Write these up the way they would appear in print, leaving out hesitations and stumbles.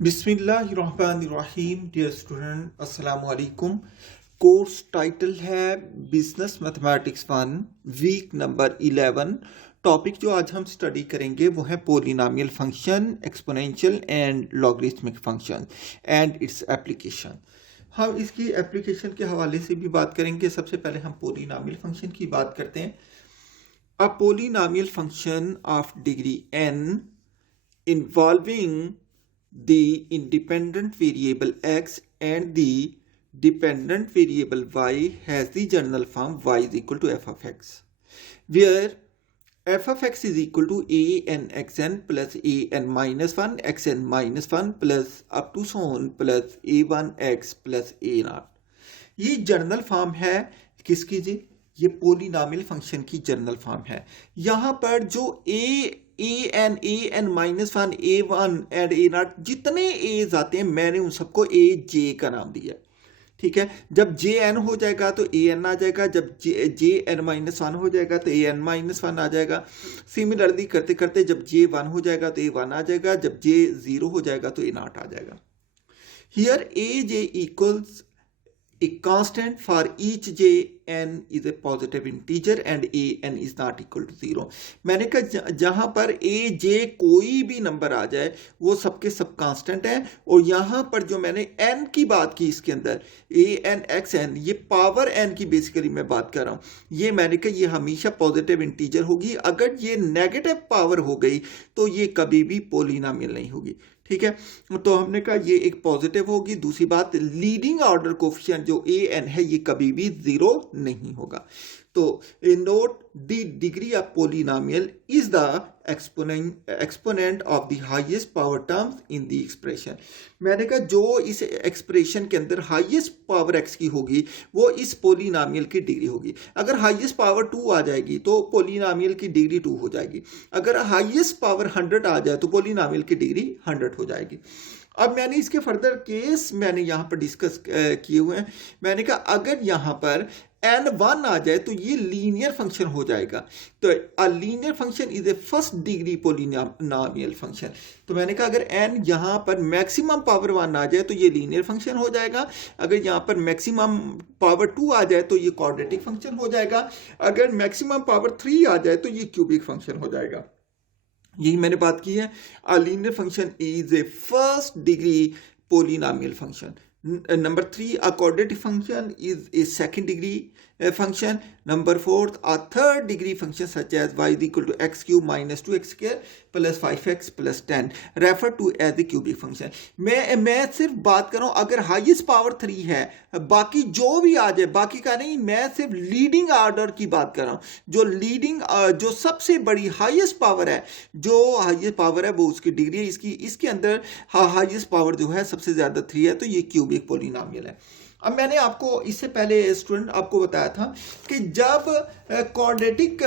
बिस्मिल्लाहिर्रहमानिर्रहीम। Dear student, अस्सलाम वालेकुम। कोर्स टाइटल है business mathematics 1, week number 11। Topic जो आज हम स्टडी करेंगे वो है polynomial function, exponential and logarithmic function and its application. हम इसकी एप्लीकेशन के हवाले से भी बात करेंगे। सबसे पहले हम पोलिनोमियल फंक्शन की बात करते हैं। A polynomial function of degree n involving the independent variable x and the dependent variable y has the general form y is equal to f of x, where f of x is equal to a n xn plus a n minus 1 xn minus 1 plus up to so on plus a1 x plus a naught। ये general form है किसकी जी? ये polynomial function की general form है। यहाँ पर जो a n minus one a one and a naught जितने एज आते हैं मैंने उन सबको ए जे का नाम दिया। ठीक है, जब जे एन हो जाएगा तो ए एन आ जाएगा, जब जे एन माइनस वन हो जाएगा तो ए एन माइनस वन आ जाएगा। सिमिलरली करते करते जब जे वन हो जाएगा तो ए वन आ जाएगा, जब जे जीरो हो जाएगा तो ए नॉट आ जाएगा। Here A J equals a constant for each j n is a positive integer and a n is not equal to 0। मैंने कहा जहां पर a j कोई भी नंबर आ जाए वो सबके सब कांस्टेंट है। और यहां पर जो मैंने n की बात की इसके अंदर a n x n, ये पावर n की बेसिकली मैं बात कर रहा हूं। ये मैंने कहा ये हमेशा पॉजिटिव इंटीजर होगी। अगर ये नेगेटिव पावर हो गई तो ये कभी भी पोलिनोमियल नहीं होगी। ठीक है, तो हमने कहा ये एक पॉजिटिव होगी। दूसरी बात, लीडिंग ऑर्डर कोफिशिएंट जो ए एन है ये कभी भी जीरो नहीं होगा। तो note the degree of polynomial is the exponent of the highest power terms in the expression. मैंने कहा जो इस एक्सप्रेशन के अंदर हाईएस्ट पावर एक्स की होगी वो इस पोलिनोमियल की डिग्री होगी। अगर हाईएस्ट पावर 2 आ जाएगी तो पोलिनोमियल की डिग्री 2 हो जाएगी। अगर हाईएस्ट पावर 100 आ जाए तो पोलिनोमियल की डिग्री 100 हो जाएगी। अब मैंने इसके फर्दर केस मैंने यहां पर डिस्कस किए हुए हैं। मैंने कहा अगर यहां पर n1 आ जाए तो ये लीनियर फंक्शन हो जाएगा। तो a linear function is a first degree polynomial function. तो मैंने कहा अगर n यहां पर मैक्सिमम पावर 1 आ जाए तो ये लीनियर फंक्शन हो जाएगा। अगर यहां पर मैक्सिमम पावर 2 आ जाए तो ये क्वाड्रेटिक फंक्शन हो जाएगा। अगर मैक्सिमम पावर 3 आ जाए तो ये क्यूबिक फंक्शन हो जाएगा। यही मैंने बात की है। A linear function is a first degree polynomial function. Number 3, a quadratic function is a second degree function. Number 4, a third degree function such as y is equal to x cube minus 2x square plus 5x plus 10 refer to as the cubic function। मैं सिर्फ बात कर रहा हूं अगर highest power 3 है, बाकी जो भी आ जाए बाकी का नहीं। मैं सिर्फ लीडिंग ऑर्डर की बात कर रहा हूं। जो लीडिंग जो सबसे बड़ी हाईएस्ट पावर है, जो हाईएस्ट पावर है वो उसकी डिग्री है। इसके अंदर हाईएस्ट पावर जो है सबसे ज्यादा 3 है, तो ये क्यूबिक पोलिनोमियल है। अब मैंने आपको इससे पहले स्टूडेंट आपको बताया था कि जब क्वाड्रेटिक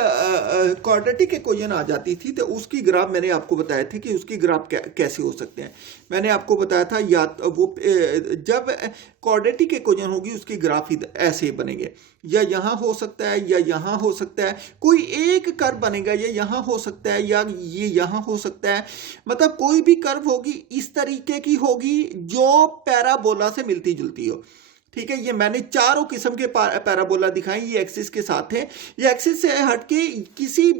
इक्वेशन आ जाती थी तो उसकी ग्राफ मैंने आपको बताया था कि उसकी ग्राफ कैसे हो सकते हैं। मैंने आपको बताया था या वो जब क्वाड्रेटिक इक्वेशन होगी उसकी ग्राफ ऐसे बनेंगे, या यहाँ हो सकता है या यहाँ हो सकता है, कोई एक कर्व बनेगा, या यहाँ हो सकता है या ये यहाँ हो सकता है। मतलब कोई भी कर्व होगी इस तरीके की होगी जो पैराबोला से मिलती जुलती हो। ठीक है, ये मैंने चारों किस्म के पैराबोला दिखाए। ये एक्सिस के साथ है, ये एक्सिस से हटके किसी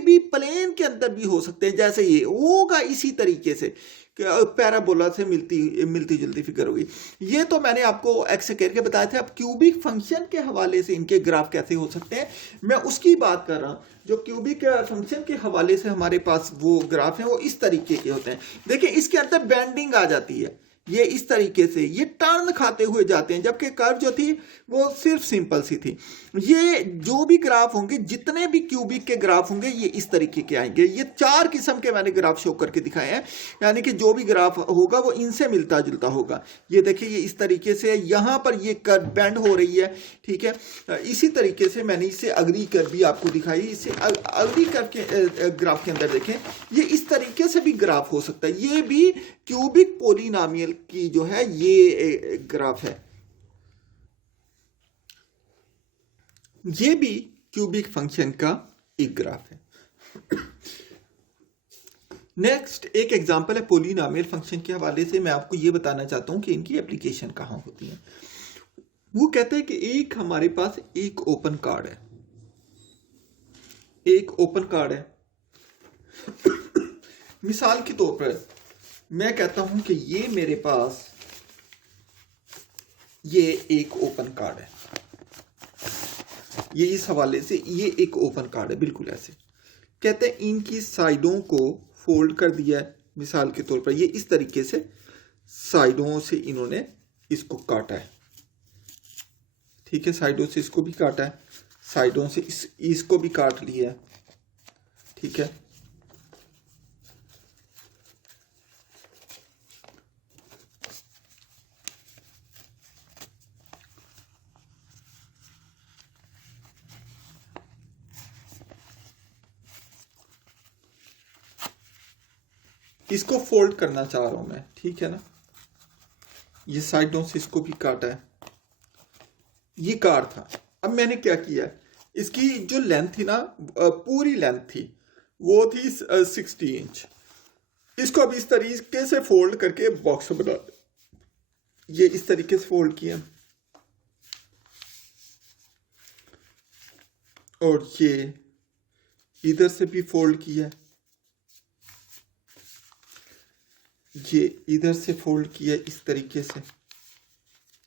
भी प्लेन के अंदर भी हो सकते हैं। जैसे ये होगा इसी तरीके से पैराबोला से मिलती जुलती फिगर होगी। ये तो मैंने आपको एक्स करके बताया था। अब क्यूबिक फंक्शन के हवाले से इनके ग्राफ कैसे हो सकते हैं मैं उसकी बात कर रहा हूं। जो क्यूबिक फंक्शन के हवाले से हमारे पास वो ग्राफ है वो इस तरीके के होते हैं। देखिए इसके अंदर बेंडिंग आ जाती है, ये इस तरीके से ये टर्न खाते हुए जाते हैं, जबकि कर्व जो थी वो सिर्फ सिंपल सी थी। ये जो भी ग्राफ होंगे, जितने भी क्यूबिक के ग्राफ होंगे ये इस तरीके के आएंगे। ये 4 किस्म के मैंने ग्राफ शो करके दिखाए हैं, यानी कि जो भी ग्राफ होगा वो इनसे मिलता जुलता होगा। ये देखिए ये इस तरीके से, यहां पर ये कर्व बेंड हो रही है। ठीक है, इसी तरीके से मैंने इससे अगली कर्व भी आपको दिखाई। इससे अगली कर्व के ग्राफ के अंदर देखें, ये इस तरीके से भी ग्राफ हो सकता है। ये भी क्यूबिक पोलिनोमियल की जो है ये ग्राफ है। ये भी क्यूबिक फंक्शन का एक ग्राफ है। नेक्स्ट एक एग्जांपल है पोलिनोमियल फंक्शन के हवाले से। मैं आपको ये बताना चाहता हूँ कि इनकी एप्लीकेशन कहाँ होती है। वो कहते हैं कि एक हमारे पास एक ओपन कार्ड है, एक ओपन कार्ड है। मिसाल के तौर पर मैं कहता हूं कि ये मेरे पास ये एक ओपन कार्ड है, ये इस हवाले से ये एक ओपन कार्ड है, बिल्कुल ऐसे। कहते हैं इनकी साइडों को फोल्ड कर दिया है। मिसाल के तौर पर ये इस तरीके से साइडों से इन्होंने इसको काटा है, ठीक है, साइडों से इसको भी काटा है, साइडों से इसको भी काट लिया है, ठीक है। इसको फोल्ड करना चाह रहा हूं मैं, ठीक है ना। ये साइडों से इसको भी काटा है, ये कार था। अब मैंने क्या किया, इसकी जो लेंथ थी ना, पूरी लेंथ थी, वो थी 60 इंच। इसको अब इस तरीके से फोल्ड करके बॉक्स बना, ये इस तरीके से फोल्ड किया और ये इधर से भी फोल्ड किया, ये इधर से फोल्ड किया इस तरीके से,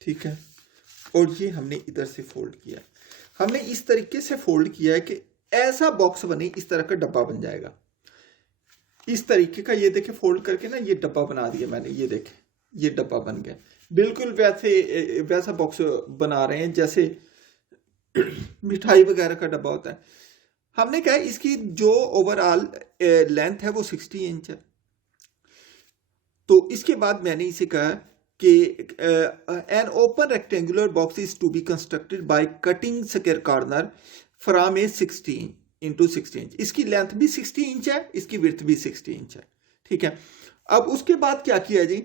ठीक है, और ये हमने इधर से फोल्ड किया। हमने इस तरीके से फोल्ड किया है कि ऐसा बॉक्स बने, इस तरह का डब्बा बन जाएगा इस तरीके का। ये देखे फोल्ड करके ना, ये डब्बा बना दिया मैंने, ये देखे ये डब्बा बन गया। बिल्कुल वैसा बॉक्स बना रहे हैं जैसे मिठाई वगैरह का डब्बा होता है। हमने कहा इसकी जो ओवरऑल लेंथ है वो 60 इंच है। तो इसके बाद मैंने इसे कहा कि an open rectangular box is to be constructed by cutting square corner from a 60 into 60 inch. इसकी लेंथ भी 60 इंच है, इसकी विड्थ भी 60 इंच है, ठीक है। अब उसके बाद क्या किया जी,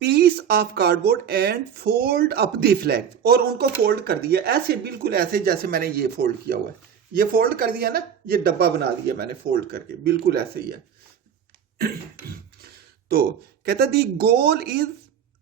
piece of cardboard and fold up the flag, और उनको फोल्ड कर दिया ऐसे, बिल्कुल ऐसे जैसे मैंने ये फोल्ड किया हुआ है। ये फोल्ड कर दिया ना, ये डब्बा बना दिया मैंने फोल्ड करके, बिल्कुल ऐसे ही है। तो कहता the goal is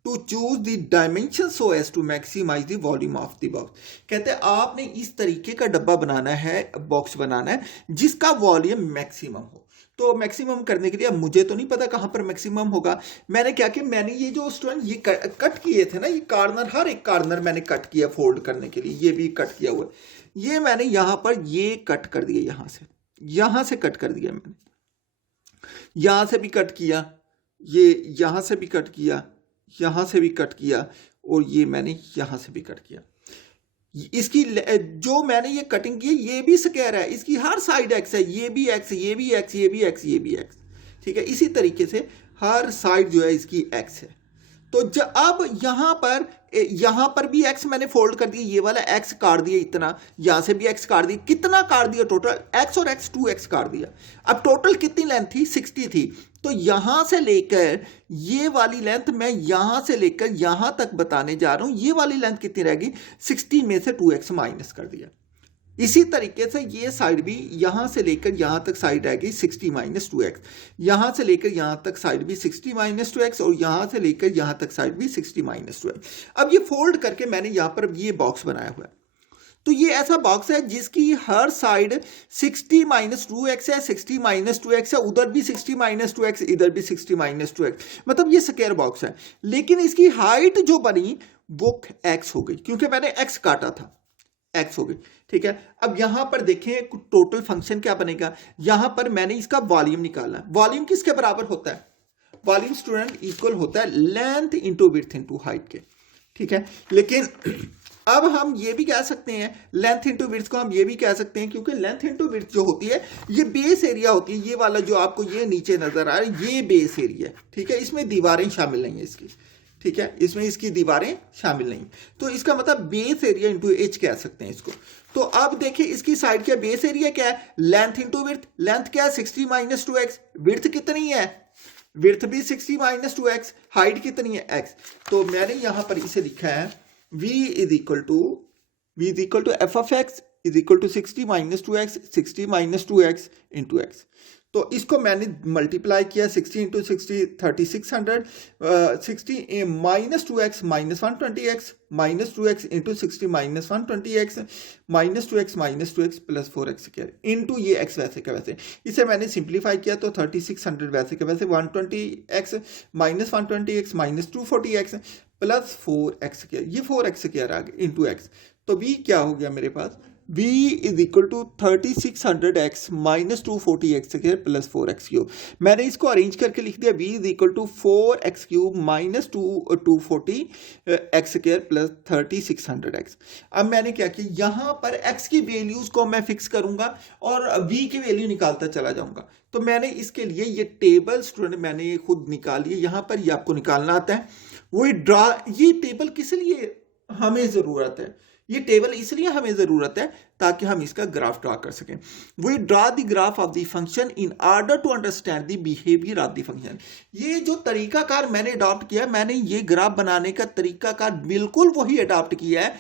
to choose the dimension so as to maximize the volume of the box. कहते हैं आपने इस तरीके का डब्बा बनाना है, बॉक्स बनाना है जिसका वॉल्यूम मैक्सिमम हो। तो मैक्सिमम करने के लिए, अब मुझे तो नहीं पता कहां पर मैक्सिमम होगा। मैंने क्या किया, मैंने ये जो स्टूडेंट ये कट किए थे ना, ये कॉर्नर, हर एक कॉर्नर मैंने कट किया फोल्ड करने के लिए। ये भी कट किया हुआ, ये मैंने यहां पर ये कट कर दिया, यहां से कट कर दिया मैंने, यहां से भी कट किया, ये यहां से भी कट किया, यहां से भी कट किया, और ये मैंने यहां से भी कट किया। इसकी जो मैंने ये कटिंग की, ये भी स्क्वायर है, इसकी हर साइड एक्स है, ये भी एक्स, ये भी एक्स, ये भी एक्स, ये भी एक्स, ठीक है। इसी तरीके से हर साइड जो है इसकी एक्स है। तो अब यहां पर भी एक्स मैंने फोल्ड कर दिया, ये वाला एक्स काट दिया इतना, यहां से भी एक्स काट दिया, कितना काट दिया टोटल, एक्स और एक्स 2x काट दिया। अब टोटल कितनी लेंथ थी, 60 थी। तो यहां से लेकर ये वाली लेंथ, मैं यहां से लेकर यहां तक बताने जा रहा हूं, ये वाली लेंथ कितनी रहेगी, 60 में से 2x माइनस कर दिया। इसी तरीके से ये साइड भी यहां से लेकर यहां तक साइड आएगी 60 माइनस 2x, यहां से लेकर यहां तक साइड भी 60 माइनस 2x, और यहां से लेकर यहां तक साइड भी 60 माइनस 2x। अब ये फोल्ड करके मैंने यहां पर ये बॉक्स बनाया हुआ है। तो ये ऐसा बॉक्स है जिसकी हर साइड 60 माइनस 2x है, 60 माइनस 2x है, उधर भी 60 माइनस 2x, इधर भी 60 माइनस 2x, मतलब ये स्क्वायर बॉक्स है। लेकिन इसकी हाइट जो बनी वो x हो गई, क्योंकि मैंने x काटा था, x हो गई, ठीक है। अब यहां पर देखें टोटल फंक्शन क्या बनेगा, यहां पर मैंने इसका वॉल्यूम निकाला। वॉल्यूम किसके बराबर होता है, वॉल्यूम स्टूडेंट इक्वल होता है length into width into height के, ठीक है। लेकिन अब हम ये भी कह सकते हैं, लेंथ इंटू विड्थ को हम ये भी कह सकते हैं, क्योंकि लेंथ इंटू विड्थ जो होती है ये बेस एरिया होती है, ये वाला जो आपको ये नीचे नजर आ रहा है ये बेस एरिया है, ठीक है। इसमें दीवारें शामिल नहीं है इसकी, ठीक है, इसमें इसकी दीवारें शामिल नहीं। तो इसका मतलब बेस एरिया इंटू एच कह सकते हैं इसको। तो अब देखिए इसकी साइड क्या, बेस एरिया क्या है, लेंथ इंटू विड्थ। लेंथ क्या है 60 माइनस 2x, विड्थ कितनी है, विड्थ भी 60 माइनस 2x, हाइट कितनी है x। तो मैंने यहां पर इसे लिखा है v is equal to F of x is equal to 60 minus 2x, 60 minus 2x into x. तो इसको मैंने मल्टीप्लाई किया, 60 into 60 3600, 60 minus 2x minus 120x minus 2x into 60 minus 120x minus 2x plus 4x क्या into ये x वैसे का वैसे। इसे मैंने सिंप्लीफाई किया तो 3600 वैसे का वैसे 120x minus 120x minus 240x plus 4x क्या, ये 4x क्या रहा इंटू x। तो v क्या हो गया मेरे पास, v is equal to 3600x minus 240x square plus 4x cube. मैंने इसको अरेंज करके लिख दिया, v is equal to 4x cube minus 240x square plus 3600x। अब मैंने क्या किया, यहाँ पर x की वैल्यूज को मैं फिक्स करूंगा और v की वैल्यू निकालता चला जाऊंगा। तो मैंने इसके लिए ये टेबल स्टूडेंट मैंने ये खुद निकाली है, यहाँ पर ये आपको निकालना आता है। वो ड्रा, ये टेबल किस लिए हमें जरूरत है, ये टेबल इसलिए हमें जरूरत है ताकि हम इसका ग्राफ ड्रा कर सकें। We draw the graph of the function in order to understand the behaviour of the function. ये जो तरीकाकार मैंने अडॉप्ट किया, मैंने ये ग्राफ बनाने का तरीकाकार बिल्कुल वही अडॉप्ट किया है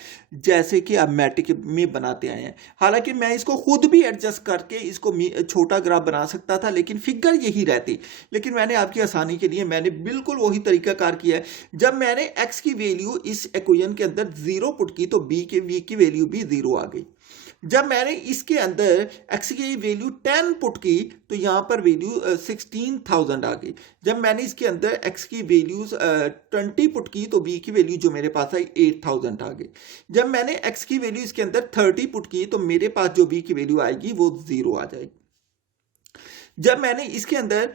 जैसे कि आप मैट्रिक में बनाते आए हैं। हालांकि मैं इसको खुद भी एडजस्ट करके इसको छोटा ग्राफ बना सकता था, लेकिन फिगर यही रहती। लेकिन मैंने आपकी आसानी के लिए मैंने बिल्कुल वही तरीकाकार किया है। जब मैंने x की वैल्यू इस इक्वेशन के अंदर 0 पुट की तो v की वैल्यू भी 0 आ गई। जब मैंने इसके अंदर x की वैल्यू 10 पुट की तो यहां पर वैल्यू 16,000 आ गई। जब मैंने इसके अंदर x की वैल्यूज 20 पुट की तो v की वैल्यू जो मेरे पास आई 8,000 आ गई। जब मैंने x की वैल्यू इसके अंदर 30 पुट की तो मेरे पास जो v की वैल्यू आएगी वो 0 आ जाएगी। जब मैंने इसके अंदर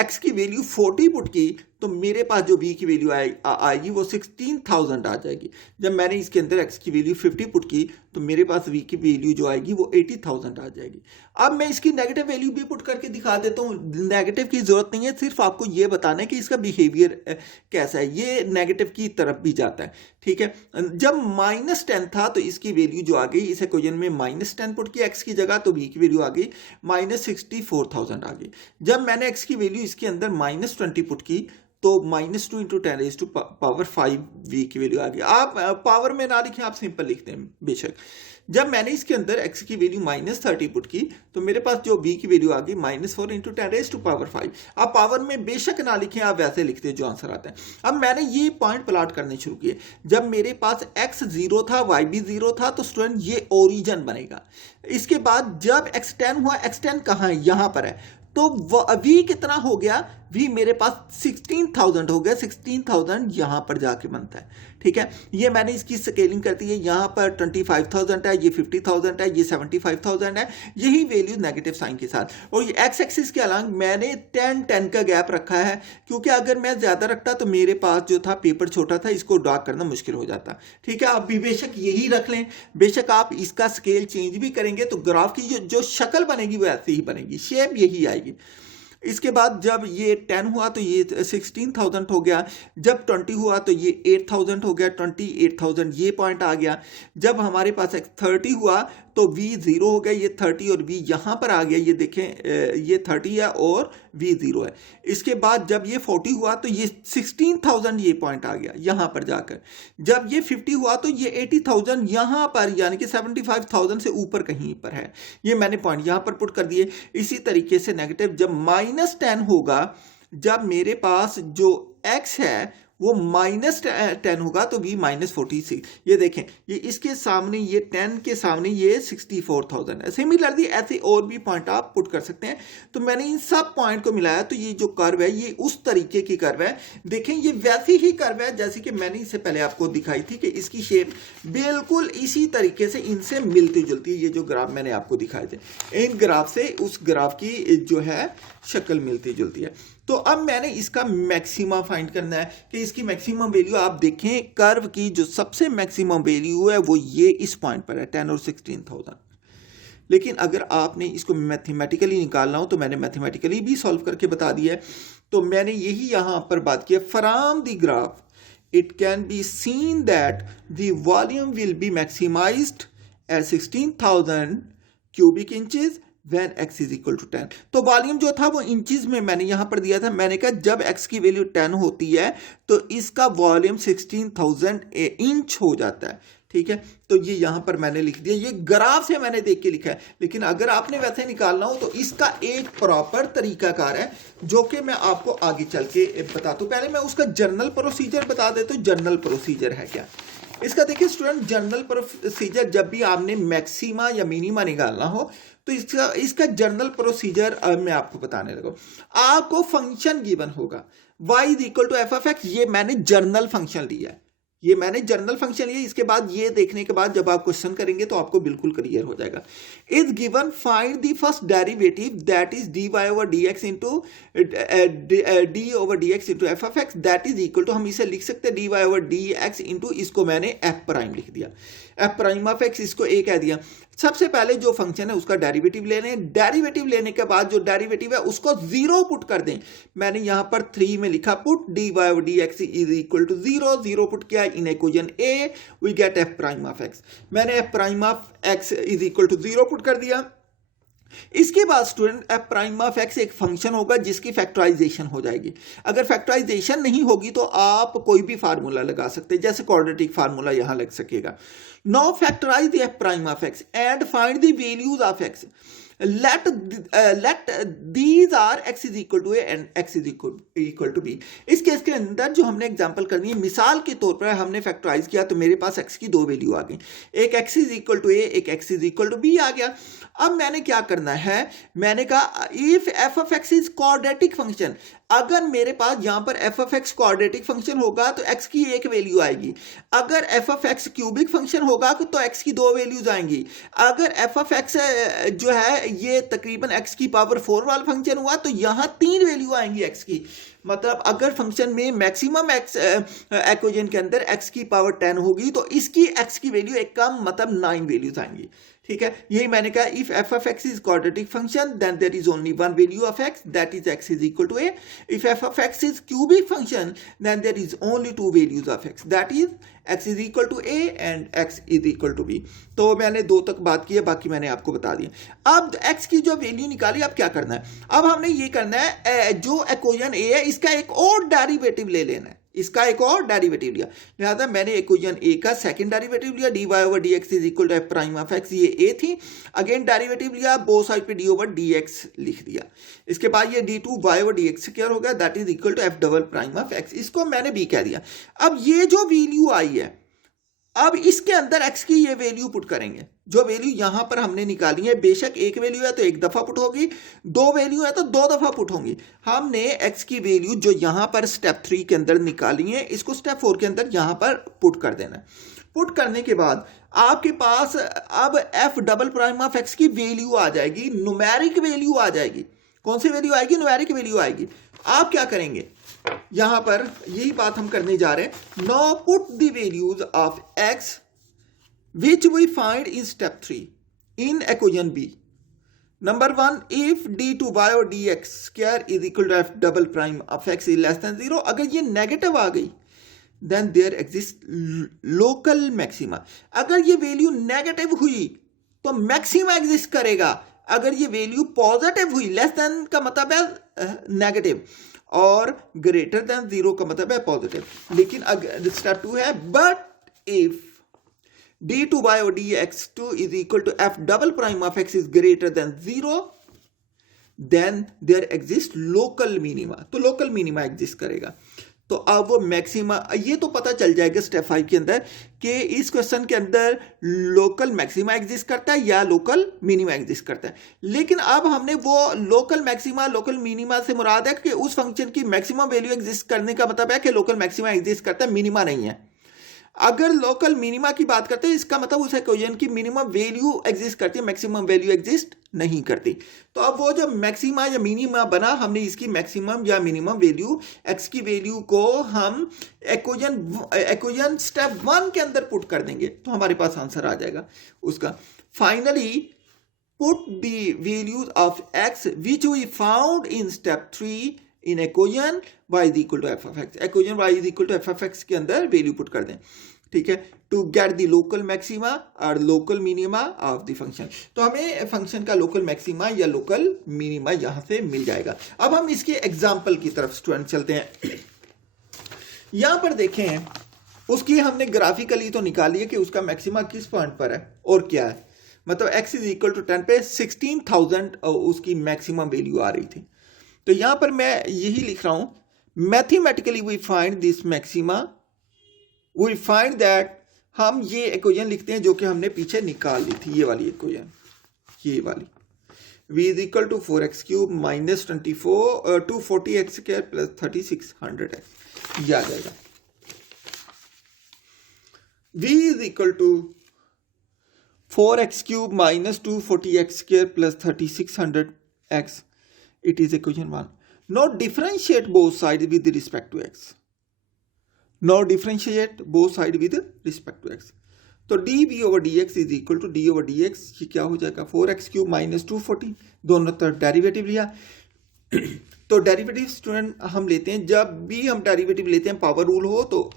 x की वैल्यू 40 पुट की तो मेरे पास जो v की वैल्यू आएगी वो 16,000 आ जाएगी। जब मैंने इसके अंदर x की वैल्यू 50 पुट की तो मेरे पास v की वैल्यू जो आएगी वो 80,000 आ जाएगी। अब मैं इसकी नेगेटिव वैल्यू भी पुट करके दिखा देता हूँ। नेगेटिव की जरूरत नहीं है, सिर्फ आपको ये बताना है कि इसका बिहेवियर कैसा है, ये नेगेटिव की तरफ भी जाता है। ठीक है, जब -10 था तो इसकी वैल्यू जो आ गई, इस इक्वेशन में -10 पुट की x की जगह तो v की वैल्यू आ गई -64,000 आ गई। जब मैंने x की वैल्यू इसके अंदर -20 पुट की तो -2 इंटू 10⁵ v की वैल्यू आ गई। आप पावर में ना लिखें, आप सिंपल लिखते हैं बेशक। जब मैंने इसके अंदर x की वैल्यू -30 पुट की तो मेरे पास जो v की वैल्यू आ गई -4 इंटू 10⁵। आप पावर में बेशक ना लिखें, आप वैसे लिखते हैं जो आंसर आता है। अब मैंने ये पॉइंट प्लॉट करने शुरू किए। जब मेरे पास x 0 था, y भी 0 था तो स्टूडेंट ये ओरिजिन बनेगा। इसके बाद जब x10 हुआ, x10 कहाँ है, यहां पर है, तो v कितना हो गया, v मेरे पास 16,000 हो गया। 16,000 यहां पर जाके बनता है। ठीक है, ये मैंने इसकी स्केलिंग कर दी है। यहां पर 25,000 है, ये 50,000 है, ये 75,000 है, यही वैल्यू नेगेटिव साइन के साथ। और ये एक्स एक्सिस के अलग मैंने 10 का गैप रखा है, क्योंकि अगर मैं ज्यादा रखता तो मेरे पास जो था पेपर छोटा था, इसको ड्रॉ करना मुश्किल हो जाता। ठीक है, आप भी बेशक यही रख लें। बेशक आप इसका स्केल चेंज भी करेंगे तो ग्राफ की जो शक्ल बनेगी वो ऐसी ही बनेगी, शेप यही आएगी। इसके बाद जब ये 10 हुआ तो ये 16,000 हो गया। जब 20 हुआ तो ये 8,000 हो गया, 28,000 ये पॉइंट आ गया। जब हमारे पास 30 हुआ तो v 0 हो गया, ये 30 और v यहां पर आ गया। ये देखें, ये 30 है और v 0 है। इसके बाद जब ये 40 हुआ तो ये 16,000 ये पॉइंट आ गया यहां पर जाकर। जब ये 50 हुआ तो ये 80,000 यहां पर, यानी कि 75,000 से ऊपर कहीं पर है। ये मैंने पॉइंट यहां पर पुट कर दिए। इसी तरीके से नेगेटिव जब -10 होगा, जब मेरे पास जो x है वो -10 होगा तो v -46। ये देखें, ये इसके सामने, ये 10 के सामने ये 64,000 है। सिमिलरली ऐसे और भी पॉइंट आप पुट कर सकते हैं। तो मैंने इन सब पॉइंट को मिलाया तो ये जो कर्व है ये उस तरीके की कर्व है। देखें, ये वैसी ही कर्व है जैसे कि मैंने इससे पहले आपको दिखाई थी कि इसकी शेप बिल्कुल इसी तरीके से इनसे मिलती जुलती है। ये जो ग्राफ मैंने आपको दिखाए थे, इन ग्राफ से उस ग्राफ की जो है शक्ल मिलती जुलती है। तो अब मैंने इसका मैक्सिमा फाइंड करना है कि इसकी मैक्सिमम वैल्यू आप देखें, कर्व की जो सबसे मैक्सिमम वैल्यू है वो ये इस पॉइंट पर है 10 और 16,000। लेकिन अगर आपने इसको मैथमेटिकली निकालना हो तो मैंने मैथमेटिकली भी सॉल्व करके बता दिया है। तो मैंने यही यहां पर बात की है, from the graph it can be seen that the volume will be maximized at 16,000 cubic inches when x is equal to 10। तो वॉल्यूम जो था वो इंचेस में मैंने यहां पर दिया था। मैंने कहा जब x की वैल्यू 10 होती है तो इसका वॉल्यूम 16,000 इंच हो जाता है। ठीक है, तो ये यहां पर मैंने लिख दिया, ये ग्राफ से मैंने देख के लिखा है, लेकिन अगर आपने वैसे निकालना हो तो इसका एक प्रॉपर तरीकाकार है जो कि मैं आपको आगे चल के बता दूं। पहले मैं उसका जर्नल प्रोसीजर बता देता हूं। जर्नल प्रोसीजर है क्या इसका? देखिए स्टूडेंट, जर्नल प्रोसीजर जब भी आपने मैक्सिमा या मिनिमा निकालना हो तो इसका जर्नल प्रोसीजर मैं आपको बताने लगा। आपको फंक्शन गिवन होगा y is equal to F of X, ये मैंने जर्नल फंक्शन लिया है, ये मैंने जर्नल फंक्शन लिया। इसके बाद ये देखने के बाद जब आप क्वेश्चन करेंगे तो आपको बिल्कुल क्लियर हो जाएगा। Is given find the first derivative that is dy over dx into d over dx into F of X that is equal to, हम इसे लिख सकते हैं dy ओवर dx इंटू, इसको मैंने एफ प्राइम लिख दिया, एफ प्राइम ऑफ एक्स, इसको ए कह दिया। सबसे पहले जो फंक्शन है उसका डेरिवेटिव लेने, डेरिवेटिव लेने के बाद जो डेरिवेटिव है उसको जीरो पुट कर दें। मैंने यहां पर 3 में लिखा put dy over dx is equal to 0, 0 put किया in equation a, we get f prime of x. मैंने f prime of x is equal to 0 put कर दिया। इसके बाद student f prime of x एक फंक्शन होगा जिसकी factorisation हो जाएगी। अगर फैक्टराइजेशन नहीं होगी तो आप कोई भी फार्मूला लगा सकते हैं, जैसे क्वाड्रेटिक फार्मूला यहां लग सकेगा। Now factorize the F prime of X and find the values of X. let these are x is equal to a and x is equal to b। इस केस के अंदर जो हमने एग्जांपल करनी है, मिसाल के तौर पर हमने फैक्टराइज किया तो मेरे पास x की दो वैल्यू आ गई, एक x is equal to a, एक x is equal to b आ गया। अब मैंने क्या करना है, मैंने कहा if f of x is quadratic function, अगर मेरे पास यहां पर f of x quadratic function होगा तो x की एक वैल्यू आएगी। अगर f of x cubic function होगा तो x की दो वैल्यूज आएंगी। अगर f ऑफ x जो है ये तकरीबन x की पावर 4 वाला फंक्शन हुआ तो यहां 3 वैल्यू आएंगी x की। मतलब अगर फंक्शन में मैक्सिमम x इक्वेशन के अंदर x की पावर 10 होगी तो इसकी x की वैल्यू एक कम मतलब 9 वैल्यूज आएंगी। ठीक है, यही मैंने कहा if f of x is quadratic function then there is only one value of x, that is x is equal to a। if f of x is cubic function then there is only two values of x, that is x is equal to a and x is equal to b। तो मैंने 2 तक बात की है, बाकी मैंने आपको बता दिया। अब x की जो वैल्यू निकाली, अब क्या करना है, अब हमने ये करना है जो इक्वेशन a है इसका एक और डेरिवेटिव ले लेना है, इसका एक और डेरिवेटिव लिया। लिहाजा मैंने इक्वेशन ए का सेकंड डेरिवेटिव लिया, dy over dx is equal to F prime of X, ये ए थी। अगेन डेरिवेटिव लिया, बोथ साइड पे d ओवर dx लिख दिया। इसके बाद ये d2 y over dx square हो गया, that is equal to F double prime of X, इसको मैंने b कह दिया। अब ये जो वैल्यू आई है, अब इसके अंदर x की ये वैल्यू पुट करेंगे, जो वैल्यू यहां पर हमने निकाली है, बेशक एक वैल्यू है तो एक दफा पुट होगी, 2 वैल्यू है तो 2 दफा पुट होंगी। हमने x की वैल्यू जो यहां पर स्टेप 3 के अंदर निकाली है, इसको स्टेप 4 के अंदर यहां पर पुट कर देना है। पुट करने के बाद आपके पास अब f double prime of x की वैल्यू आ जाएगी, न्यूमेरिक वैल्यू आ जाएगी। कौन सी वैल्यू आएगी? न्यूमेरिक वैल्यू आएगी। आप क्या करेंगे, यहां पर यही बात हम करने जा रहे हैं। Now put the values of x which we find in step 3 in equation b। number 1, if d2y or dx square is equal to f double prime of x is less than 0, अगर ये negative आ गई then there exists local maxima। अगर ये value negative हुई तो maxima exist करेगा। अगर ये वैल्यू पॉजिटिव हुई, लेस देन का मतलब है नेगेटिव और ग्रेटर देन 0 का मतलब है पॉजिटिव। लेकिन अगर स्टेप 2 है, but if d2y or dx2 is equal to f double prime of x is greater than 0 then there exists local minima। तो लोकल मिनिमा एग्जिस्ट करेगा। तो अब वो मैक्सिमा, ये तो पता चल जाएगा स्टेप 5 के अंदर कि इस क्वेश्चन के अंदर लोकल मैक्सिमा एग्जिस्ट करता है या लोकल मिनिमा एग्जिस्ट करता है। लेकिन अब हमने वो लोकल मैक्सिमा लोकल मिनिमा से मुराद है कि उस फंक्शन की मैक्सिमम वैल्यू एग्जिस्ट करने का मतलब है कि लोकल मैक्सिमा एग्जिस्ट करता है, मिनिमा नहीं है। अगर लोकल मिनिमा की बात करते हैं, इसका मतलब उस इक्वेशन की मिनिमम वैल्यू एग्जिस्ट करती है, मैक्सिमम वैल्यू एग्जिस्ट नहीं करती। तो अब वो जो मैक्सिमा या मिनिमा बना, हमने इसकी मैक्सिमम या मिनिमम वैल्यू एक्स की वैल्यू को हम इक्वेशन स्टेप 1 के अंदर पुट कर देंगे तो हमारे पास आंसर आ जाएगा उसका। Finally put the values of X which we found in step 3 in equation y is equal to f of x। Equation y is equal to f of x के अंदर वैल्यू पुट कर दें, ठीक है, to get the local maxima और local minima of the function. तो हमें function का लोकल मैक्सिमा या लोकल मिनिमा यहां से मिल जाएगा। अब हम इसके एग्जाम्पल की तरफ स्टूडेंट चलते हैं। यहां पर देखें उसकी हमने ग्राफिकली तो निकाली है कि उसका मैक्सिमा किस पॉइंट पर है और क्या है, मतलब x इज इक्वल टू 10 पे 16,000 उसकी मैक्सिमम वैल्यू आ रही थी। तो यहां पर मैं यही लिख रहा हूं, mathematically we find this maxima, we find that, हम ये इक्वेशन लिखते हैं जो कि हमने पीछे निकाल ली थी, ये वाली इक्वेशन, ये वाली v is equal to 4x cube minus 240x square plus 3600x, ये आ जाएगा। v is equal to 4x cube minus 240x square plus 3600x, it is equation 1. Now differentiate both sides with respect to x. Now differentiate both sides with respect to x. तो dv over dx is equal to d over dx, ये क्या हो जाएगा 4x cube minus 240, दोनों तरफ derivative लिया। तो derivative student हम लेते हैं, जब भी हम डेरिवेटिव लेते हैं पावर रूल हो तो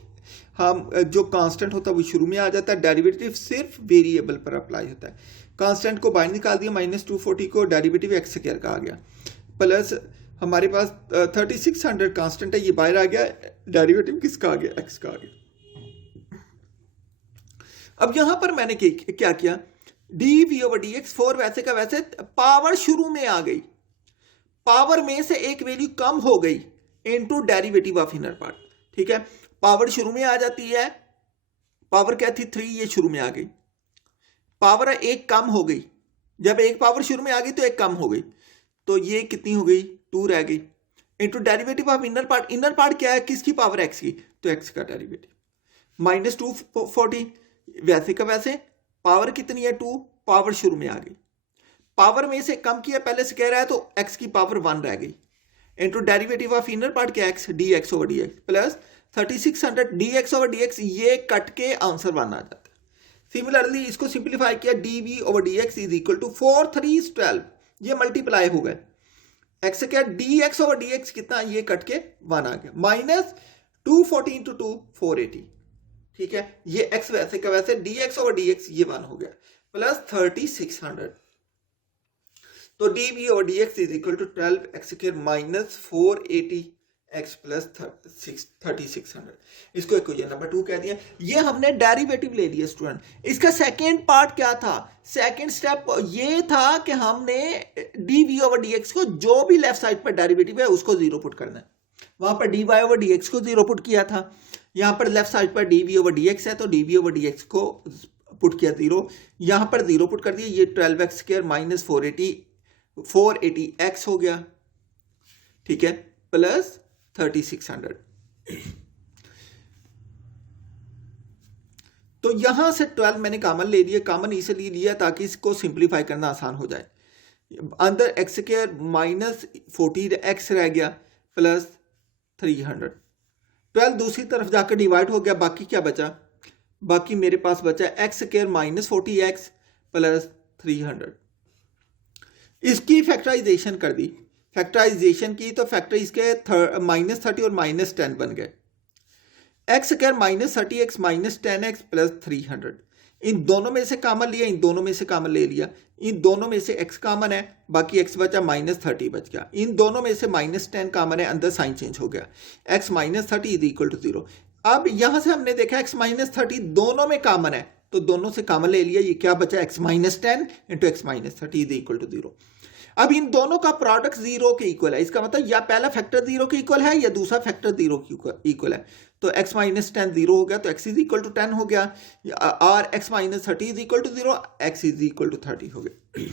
हम जो कांस्टेंट होता है वो शुरू में आ जाता है, डेरिवेटिव सिर्फ वेरिएबल पर अप्लाई होता है। कांस्टेंट को बाहर निकाल दिया, माइनस 240 को डेरिवेटिव एक्स स्क्वायर का आ गया, प्लस हमारे पास 3600 कांस्टेंट है, ये बाहर आ गया, डेरिवेटिव किसका आ गया, एक्स का आ गया। अब यहां पर मैंने क्या किया, dv over dx 4 वैसे का वैसे, पावर शुरू में आ गई, पावर में से एक वैल्यू कम हो गई into derivative of inner part, ठीक है। पावर शुरू में आ जाती है, पावर क्या थी 3, ये शुरू में आ गई, पावर एक कम हो गई, जब एक पावर शुरू में आ गई तो एक कम हो गई, तो ये कितनी हो गई 2 रह गई, into derivative of inner part, inner part क्या है, किसकी पावर एक्स की, तो एक्स का डेरिवेटिव माइनस 240 वैसे का वैसे, पावर कितनी है 2, पावर शुरू में आ गई, पावर में से कम किया पहले से कह रहा है तो एक्स की पावर 1 रह गई, into derivative of inner part क्या x, d x over D x plus 3600 dx over dx, ये कट के आंसर 1 आ जाता है। सिमिलरली इसको सिंप्लीफाई किया, dv over dx is equal to 4 3 12, ये मल्टीप्लाई हो गए, x क्या dx ओवर dx कितना, ये कट के 1 आ गया, माइनस 240 इंटू 2 480, ठीक है, ये x वैसे का वैसे, dx ओवर dx ये 1 हो गया, प्लस 3600, तो dv over dx is equal to 12x square minus 480 x plus 3600, इसको इक्वेशन नंबर 2 कह दिया। ये हमने डेरिवेटिव ले लिया स्टूडेंट। इसका सेकेंड पार्ट क्या था, सेकेंड स्टेप ये था कि हमने dv ओवर dx को जो भी लेफ्ट साइड पर डेरिवेटिव है उसको 0 पुट करना है, वहां पर dy ओवर dx को 0 पुट किया था, यहां पर लेफ्ट साइड पर dv ओवर dx है तो dv ओवर dx को पुट किया 0, यहां पर 0 पुट कर दिया, ये 12x स्क्वायर माइनस 480x हो गया, ठीक है, प्लस 3600। तो यहां से 12 मैंने कॉमन ले लिया, कॉमन इसलिए लिया ताकि इसको सिंप्लीफाई करना आसान हो जाए, अंदर x स्क्वायर माइनस 40x रह गया प्लस 300, 12 दूसरी तरफ जाकर डिवाइड हो गया, बाकी क्या बचा, बाकी मेरे पास बचा x square minus 40x plus 300। इसकी फैक्टराइजेशन कर दी, फैक्टराइजेशन की तो फैक्टर इसके माइनस 30 और माइनस 10 बन गए, x square minus 30x minus 10x plus 300, इन दोनों में से कॉमन लिया, इन दोनों में से कॉमन ले लिया, इन दोनों में से x कॉमन है, बाकी x बचा माइनस 30 बच गया, इन दोनों में से माइनस 10 कॉमन है, अंदर साइन चेंज हो गया, x minus 30 is equal to 0। अब यहां से हमने देखा x माइनस 30 दोनों में कॉमन है तो दोनों से कॉमन ले लिया, ये क्या बचा x minus 10 into X minus 30 is equal to 0। अब इन दोनों का प्रोडक्ट 0 के इक्वल है, इसका मतलब या पहला फैक्टर 0 के इक्वल है या दूसरा फैक्टर 0 के इक्वल है, तो x माइनस 10 0 हो गया तो x इज इक्वल टू 10 हो गया, और x minus 30 is equal to 0, x is equal to 30 हो गया।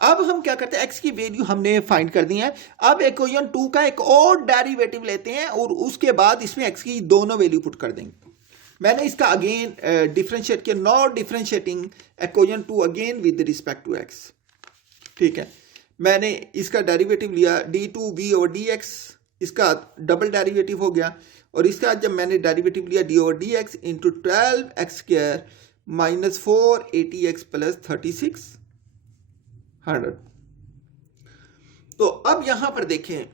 अब हम क्या करते हैं, x की वैल्यू हमने फाइंड कर दी है, अब इक्वेशन 2 का एक और डेरिवेटिव लेते हैं और उसके बाद इसमें x की दोनों वैल्यू पुट कर देंगे। मैंने इसका अगेन डिफरेंशिएट किया, not differentiating equation 2 again with respect to x, ठीक है, मैंने इसका डेरिवेटिव लिया d2v ओवर dx, इसका डबल डेरिवेटिव हो गया, और इसका जब मैंने डेरिवेटिव लिया d over dx into 12x square minus 480x plus 3600। तो अब यहां पर देखें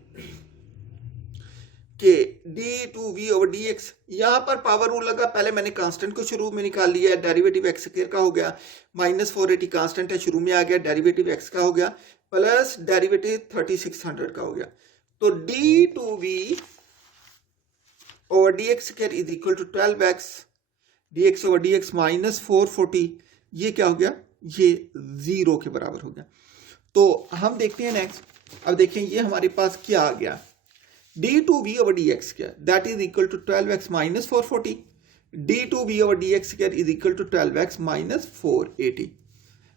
कि d2v ओवर dx, यहां पर पावर रूल लगा, पहले मैंने कांस्टेंट को शुरू में निकाल लिया, डेरिवेटिव x स्क्वायर का हो गया, माइनस 480 कांस्टेंट है शुरू में आ गया, डेरिवेटिव x का हो गया प्लस डेरिवेटिव 3600 का हो गया, तो d2v over D X square is equal to 12x dx over dx minus 440, ये क्या हो गया, ये 0 के बराबर हो गया। तो हम देखते हैं नेक्स्ट। अब देखें ये हमारे पास क्या आ गया, d2v over dx square that is equal to 12x minus 440, d2v over dx square is equal to 12x minus 480।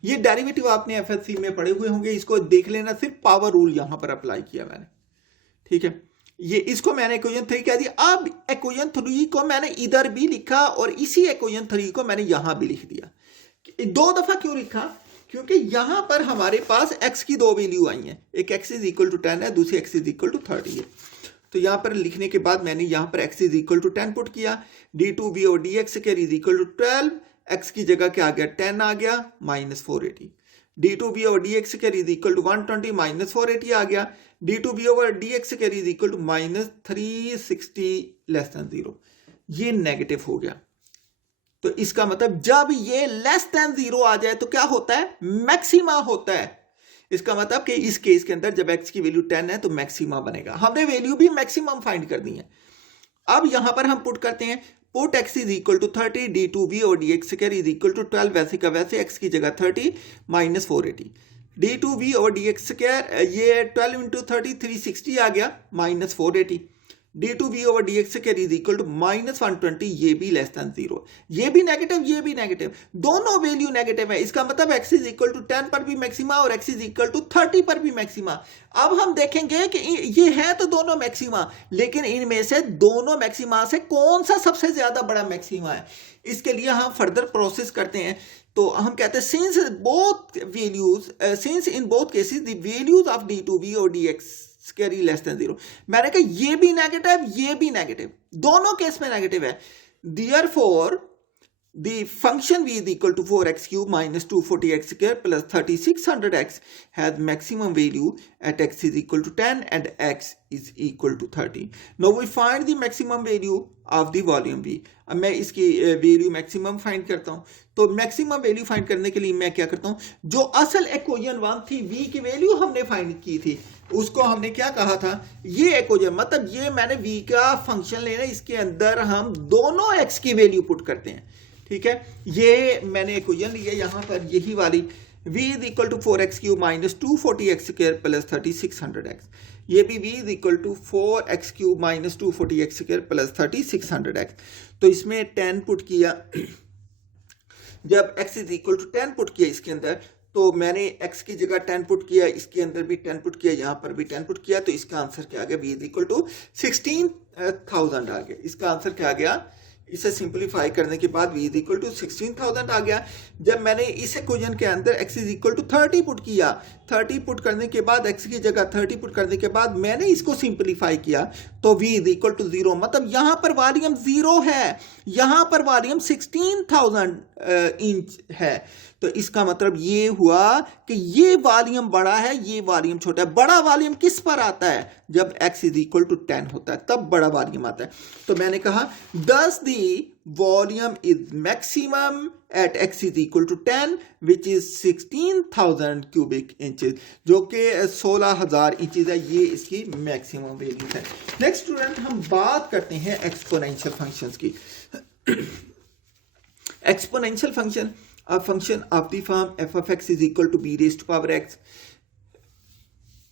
ये डेरिवेटिव आपने एफएससी में पढ़े हुए होंगे, इसको देख लेना, सिर्फ पावर रूल यहां पर अप्लाई किया मैंने, ठीक है। ये इसको मैंने इक्वेशन 3 कह दिया। अब इक्वेशन 3 को मैंने इधर भी लिखा और इसी इक्वेशन 3 को मैंने यहां भी लिख दिया। 2 दफा क्यों लिखा, क्योंकि यहां पर हमारे पास x की 2 वैल्यू आई हैं, एक x इज इक्वल टू 10 है, दूसरी x इज इक्वल टू 30 है। तो यहां पर लिखने के बाद मैंने यहां पर x is equal to 10 put किया, d2v और dx square is equal to 12, x की जगह क्या आ गया, 10 आ गया, माइनस 480, d2v और dx square is equal to 120 minus 480 आ गया, d2v over dx square is equal to minus 360 less than 0, ये नेगेटिव हो गया। तो इसका मतलब जब ये लेस देन 0 आ जाए तो क्या होता है, मैक्सिमा होता है। इसका मतलब कि इस केस के अंदर जब x की वैल्यू 10 है तो मैक्सिमा बनेगा। हमने वैल्यू भी मैक्सिमम फाइंड कर दी है। अब यहां पर हम पुट करते हैं, put x is equal to 30, d2v और dx square is equal to 12, वैसे का वैसे x की जगह 30 माइनस 480, d2v और dx स्क्वायर ये 12 इंटू 30 360 आ गया, minus 480, d2v over dx square is equal to minus 120, ये भी लेस देन 0, ये भी नेगेटिव, ये भी नेगेटिव, दोनों वैल्यू नेगेटिव है। इसका मतलब x इज इक्वल टू 10 पर भी मैक्सिमा और x इज इक्वल टू 30 पर भी मैक्सिमा। अब हम देखेंगे कि ये है तो दोनों मैक्सिमा, लेकिन इनमें से दोनों मैक्सिमा से कौन सा सबसे ज्यादा बड़ा मैक्सिमा है। इसके लिए हम फर्दर प्रोसेस करते हैं। तो हम कहते हैं since in both cases the values of d2v और dx स्क्वायर लेस देन 0, मैंने कहा ये भी नेगेटिव, ये भी नेगेटिव, दोनों केस में नेगेटिव है। Therefore the function v is equal to 4x cube minus 240x square plus 3600x has maximum value at x is equal to 10 and x is equal to 30. Now we find the maximum value of the volume v. अब मैं इसकी value maximum find करता हूं। तो maximum value find करने के लिए मैं क्या करता हूं, जो असल इक्वेशन 1 थी, v की वैल्यू हमने फाइंड की थी, उसको हमने क्या कहा था, ये इक्वेशन मतलब ये मैंने v का फंक्शन लेना, इसके अंदर हम दोनों x की वैल्यू पुट करते हैं, ठीक है। ये मैंने इक्वेशन लिया यहां पर, यही वाली v is equal to 4x cube minus 240x square plus 3600x, ये भी v is equal to 4x cube minus 240x square plus 3600x। तो इसमें 10 पुट किया, जब x is equal to 10 put किया इसके अंदर, तो मैंने x की जगह 10 पुट किया, इसके अंदर भी 10 पुट किया, यहां पर भी 10 पुट किया, तो इसका आंसर क्या आ गया, v इज इक्वल टू 16,000 आ गया। इसका आंसर क्या आ गया, इसे सिंपलीफाई करने के बाद v इज इक्वल टू 16,000 आ गया। जब मैंने इस इक्वेशन के अंदर x is equal to 30 put किया, 30 पुट करने के बाद x की जगह 30 पुट करने के बाद मैंने इसको सिंपलीफाई किया, तो v इज इक्वल टू 0, मतलब यहां पर वॉल्यूम 0 है, यहां पर वॉल्यूम 16,000 इंच है। तो इसका मतलब ये हुआ कि ये वॉल्यूम बड़ा है, ये वॉल्यूम छोटा है। बड़ा वॉल्यूम किस पर आता है, जब x इज इक्वल टू 10 होता है, तब बड़ा वॉल्यूम आता है। तो मैंने कहा thus the volume is maximum at x is equal to 10 which is 16,000 cubic inches, जो कि 16,000 इंचेस है, ये इसकी मैक्सिमम वैल्यू है। नेक्स्ट स्टूडेंट, हम बात करते हैं एक्सपोनेंशियल फंक्शंस की। Exponential function, a function of the form f of x is equal to b raised to power x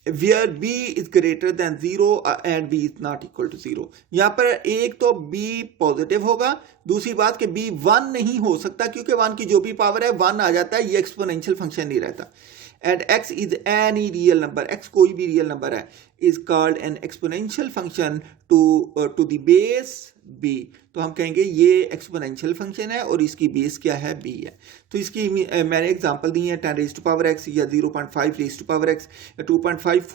where b is greater than 0 and b is not equal to 0। यहां पर एक तो b positive होगा, दूसरी बात कि b 1 नहीं हो सकता, क्योंकि 1 की जो भी पावर है 1 आ जाता है, ये एक्सपोनेंशियल फंक्शन नहीं रहता। And x is any real number, x कोई भी रियल नंबर है, is called an exponential function to the base b। तो हम कहेंगे ये एक्सपोनेंशियल फंक्शन है और इसकी बेस क्या है, b है। तो इसकी मैंने एग्जांपल दी है 10 रेज़ टू पावर x या 0.5 रेज़ टू पावर x या 2.5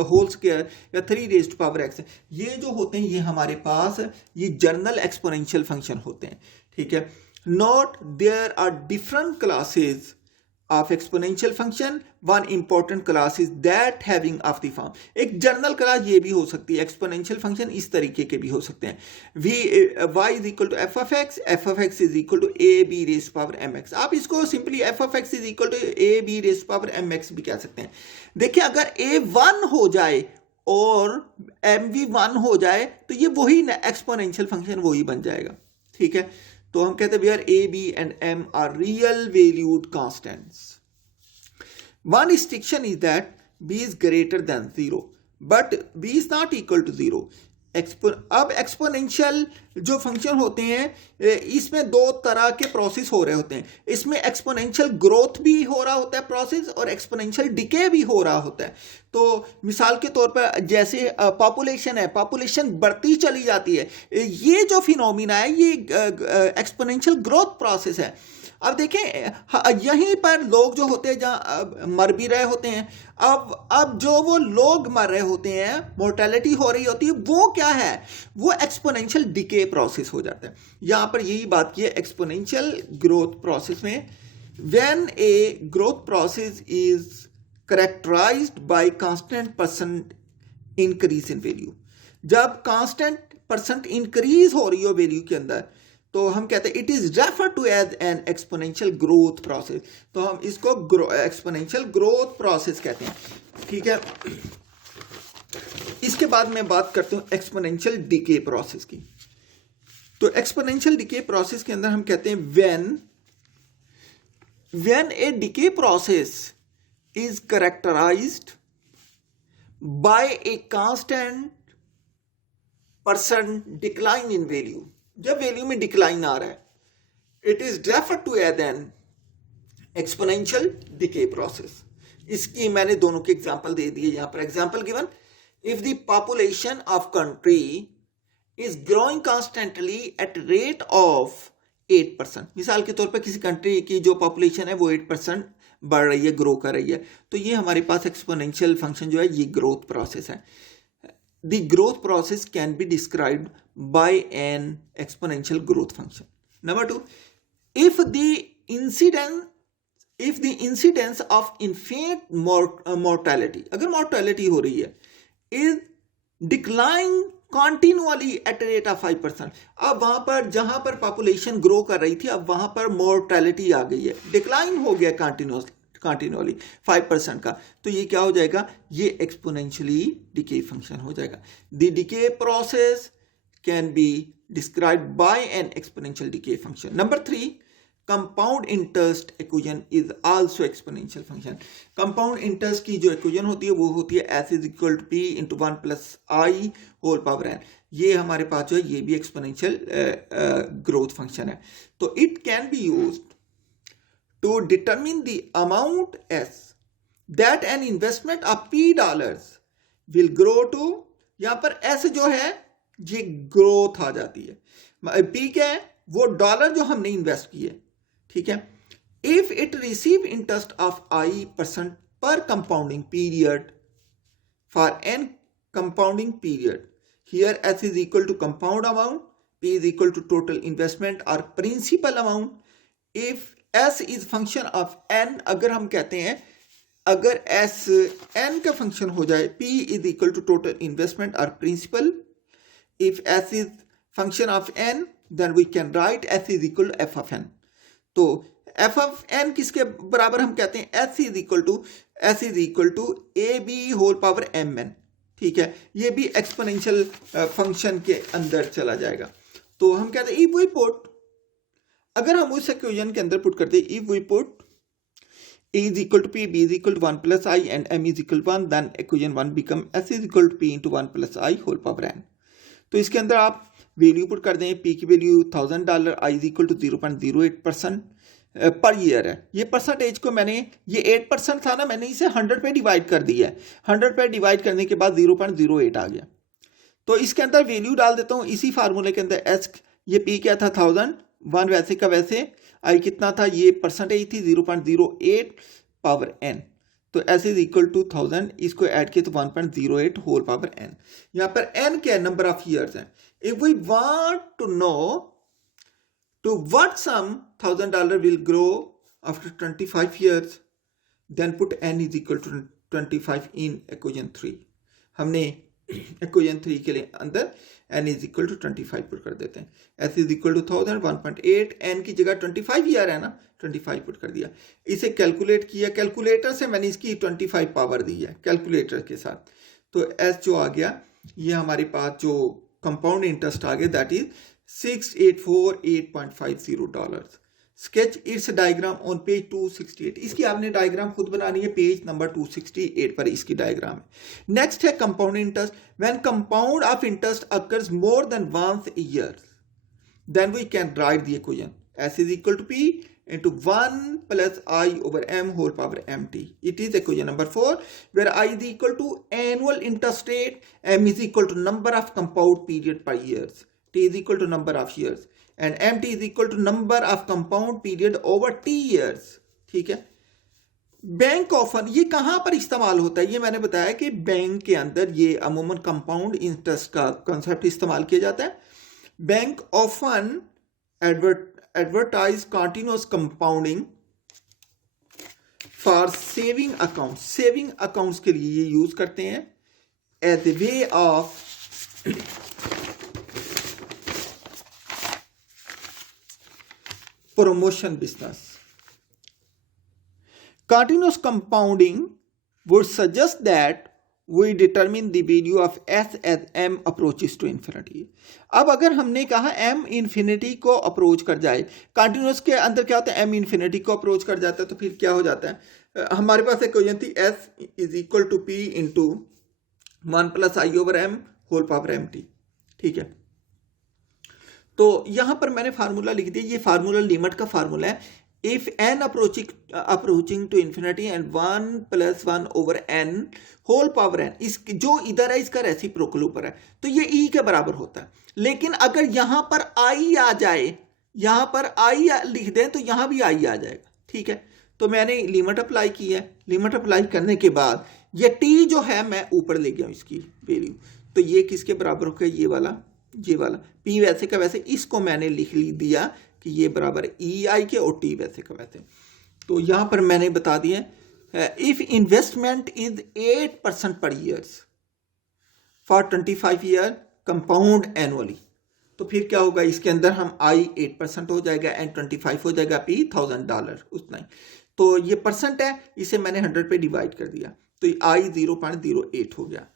होल स्क्वायर या 3 रेज़ टू पावर x। ये जो होते हैं ये हमारे पास ये जर्नल एक्सपोनेंशियल फंक्शन होते हैं, ठीक है। Note there are different classes of exponential function, one important class is that having of the form। एक जनरल क्लास ये भी हो सकती है, एक्सपोनेंशियल फंक्शन इस तरीके के भी हो सकते हैं, y is equal to f of x is equal to a b raised to power mx। आप इसको simply f of x is equal to a b raised to power mx भी कह सकते हैं। देखिए अगर a 1 हो जाए और mv1 हो जाए तो ये वही एक्सपोनेंशियल फंक्शन वही बन जाएगा, ठीक है। तो हम कहते हैं where a, b and m are real valued constants. One restriction is that b is greater than 0 but b is not equal to 0. अब एक्सपोनेंशियल जो फंक्शन होते हैं इसमें दो तरह के प्रोसेस हो रहे होते हैं। इसमें एक्सपोनेंशियल ग्रोथ भी हो रहा होता है प्रोसेस और एक्सपोनेंशियल डिके भी हो रहा होता है। तो मिसाल के तौर पर जैसे पॉपुलेशन है, पॉपुलेशन बढ़ती चली जाती है, ये जो फिनोमिना है ये एक्सपोनेंशियल ग्रोथ प्रोसेस है। अब देखें यहीं पर लोग जो होते हैं जहाँ मर भी रहे होते हैं, अब जो वो लोग मर रहे होते हैं, मोर्टेलिटी हो रही होती है, वो क्या है, वो एक्सपोनेंशियल डिके प्रोसेस हो जाता है। यहाँ पर यही बात की है एक्सपोनेंशियल ग्रोथ प्रोसेस में, when a growth process is characterised bye constant percent increase in value. जब कांस्टेंट परसेंट इंक्रीज हो रही हो वैल्यू के अंदर तो हम कहते हैं it is refer to as an exponential growth process. तो हम इसको एक्सपोनेंशियल ग्रोथ प्रोसेस कहते हैं, ठीक है। इसके बाद मैं बात करता हूं एक्सपोनेंशियल डिके प्रोसेस की। तो एक्सपोनेंशियल डिके प्रोसेस के अंदर हम कहते हैं when a decay process is characterized by a constant percent decline in value, जब वैल्यू में डिक्लाइन आ रहा है, it is refer to as an exponential decay process. इसकी मैंने दोनों के एग्जांपल दे दिए यहां पर। Example given, if the population of country is growing constantly at rate of 8%। मिसाल के तौर पर किसी कंट्री की जो पॉपुलेशन है वो 8% बढ़ रही है, ग्रो कर रही है, तो ये हमारे पास एक्सपोनेंशियल फंक्शन जो है ये ग्रोथ प्रोसेस है। The growth process can be described by an exponential growth function. Number 2, if the incidence of infant mortality, अगर mortality हो रही है, is decline continually at a rate of 5%, अब वहां पर जहां पर पॉपुलेशन ग्रो कर रही थी अब वहां पर मोर्टेलिटी आ गई है, डिक्लाइन हो गया कंटिन्यूअली 5% का, तो ये क्या हो जाएगा, ये एक्सपोनेंशियली डिके फंक्शन हो जाएगा। The decay process can be described by an exponential decay function. Number 3, compound interest equation is also exponential function. Compound interest की जो इक्वेशन होती है वो होती है s is equal to p into 1 plus I whole power n। ये हमारे पास जो है ये भी एक्सपोनेंशियल ग्रोथ फंक्शन है। तो it can be used to determine the amount s that an investment of $p will grow to, यहां पर s जो है ये ग्रोथ आ जाती है, p क्या है, वो डॉलर जो हमने इन्वेस्ट किए, ठीक है। If it receive interest of i% पर compounding period for n compounding period, here s is equal to compound amount, p is equal to total investment or principal amount. if s is function of n, अगर हम कहते हैं अगर s n का function हो जाए, p is equal to total investment और principal. If s is function of n then we can write s is equal to f of n। तो f ऑफ n किसके बराबर हम कहते हैं, s is equal to a b whole power mn, ठीक है। ये भी एक्सपोनेंशियल फंक्शन के अंदर चला जाएगा। तो हम कहते हैं इफ वी पुट, अगर हम उस इक्वेशन के अंदर पुट करते हैं, if we put a is equal to p, b is equal to 1 plus i and m is equal to 1, then equation 1 become s is equal to p into 1 plus i whole power n। तो इसके अंदर आप value put कर दें, p की value $1000, i is equal to 0.08% per year है। ये percentage को मैंने, ये 8% था ना, मैंने इसे 100 पे डिवाइड कर दिया है। 100 पे डिवाइड करने के बाद 0.08 आ गया। तो इसके अंदर वैल्यू डाल देता हूँ इसी फार्मूले के अंदर। s, ये p क्या था 1000, 1 वैसे का वैसे, आई कितना था, ये परसेंटेज थी 0.08 पावर n। तो s इज इक्वल टू 1000, इसको ऐड किया तो 1.08 होल पावर n। यहाँ पर n क्या है, नंबर ऑफ ईयर्स है। If we want to know to what sum $1000 will grow after 25 years, then put n is equal to 25 in equation 3। हमने equation 3 के लिए अंदर n इज इक्वल टू 25 पुट कर देते हैं। s is equal to 1000, 1.8, n की जगह 25 ईयर है ना, 25 पुट कर दिया। इसे कैलकुलेट किया, कैलकुलेटर से मैंने इसकी 25 पावर दी है कैलकुलेटर के साथ। तो एस जो आ गया ये हमारे पास जो कंपाउंड इंटरेस्ट आ गया that is $6848.50। Sketch it's diagram on page 268। इसकी आपने डायग्राम खुद बनानी है, पेज नंबर 268 पर इसकी डायग्राम है। नेक्स्ट है compound interest. When compound of interest occurs more than once a year, then we can write the equation S is equal to P into 1 plus I over M whole power MT. It is equation number 4, where I is equal to annual interest rate, M is equal to number of compound period per years, T is equal to number of years, and MT is equal to number of compound period over T years. ठीक है। Bank offer ये कहाँ पर इस्तेमाल होता है, ये मैंने बताया कि बैंक के अंदर ये अमूमन कंपाउंड इंटरेस्ट का कंसेप्ट इस्तेमाल किया जाता है। Bank often advertise continuous compounding for saving accounts, saving accounts के लिए ये यूज करते हैं as a way of promotion business. Continuous compounding would suggest that we determine the value of S as M approaches to infinity. अब अगर हमने कहा M infinity को अप्रोच कर जाए, कंटिन्यूस के अंदर क्या होता है, M infinity को अप्रोच कर जाता है, तो फिर क्या हो जाता है, हमारे पास इक्वेशन थी S is equal to P into 1 plus I over M whole power MT। ठीक है, तो यहां पर मैंने फार्मूला लिख दिया, ये फार्मूला लिमिट का फार्मूला है। If n approaching to infinity and 1 plus 1 over n whole power n, इस जो इधर है इसका रेसिप्रोकल ऊपर है, तो ये e के बराबर होता है। लेकिन अगर यहां पर i आ जाए, यहां पर i लिख दें तो यहां भी i आ जाएगा। ठीक है, तो मैंने लिमिट अप्लाई की है। लिमिट अप्लाई करने के बाद ये t जो है मैं ऊपर ले गया हूं इसकी वैल्यू, तो ये किसके बराबर हो गया, ये वाला p वैसे का वैसे, इसको मैंने लिख दिया कि ये बराबर EI के और T वैसे का वैसे। तो यहां पर मैंने बता दिया if investment is 8% per year for 25 year compound annually, तो फिर क्या होगा, इसके अंदर हम I 8% हो जाएगा एंड 25 हो जाएगा, P $1000 उतना ही। तो ये परसेंट है, इसे मैंने 100 पे डिवाइड कर दिया, तो I 0.08 हो गया।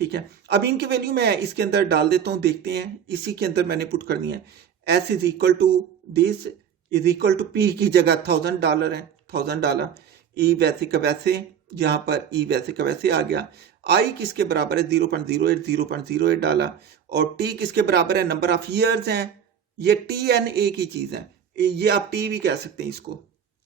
ठीक है, अब इनकी वैल्यू मैं इसके अंदर डाल देता हूं, देखते हैं। इसी के अंदर मैंने पुट करनी है S is equal to this is equal to P की जगह $1000 है, $1000। E वैसे का वैसे, जहां पर E वैसे का वैसे आ गया। I किसके बराबर है, 0.08 डाला, और T किसके बराबर है, नंबर ऑफ ईयर्स हैं। ये TNA की चीज है, ये आप T भी कह सकते हैं इसको।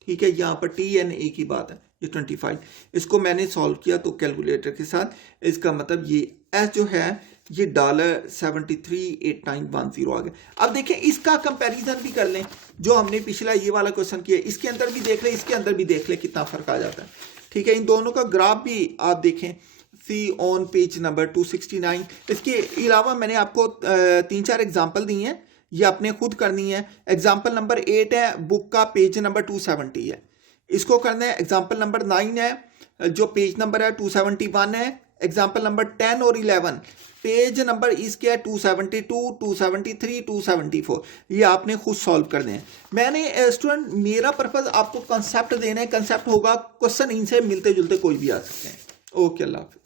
ठीक है, यहाँ पर TNA की बात है, ये 25। इसको मैंने सॉल्व किया तो कैलकुलेटर के साथ, इसका मतलब ये S जो है ये $738910 आ गया। अब देखें इसका कंपैरिजन भी कर लें, जो हमने पिछला ये वाला क्वेश्चन किया, इसके अंदर भी देख लें, इसके अंदर भी देख लें कितना फर्क आ जाता है। ठीक है, इन दोनों का ग्राफ भी आप देखें, सी ऑन पेज नंबर 269। इसके अलावा मैंने आपको 3-4 एग्जाम्पल दी हैं, ये आपने खुद करनी है। एग्जाम्पल नंबर 8 है बुक का, पेज नंबर 270 है, इसको करना है। एग्जाम्पल नंबर 9 है, जो पेज नंबर है 271 है। एग्जाम्पल नंबर 10 और 11 पेज नंबर इसके है 272, 273, 274। ये आपने खुद सॉल्व करने हैं। मैंने स्टूडेंट, मेरा पर्पज आपको कंसेप्ट देना है, कंसेप्ट होगा क्वेश्चन इनसे मिलते जुलते कोई भी आ सकते हैं। ओके, अल्लाह हाफिज़।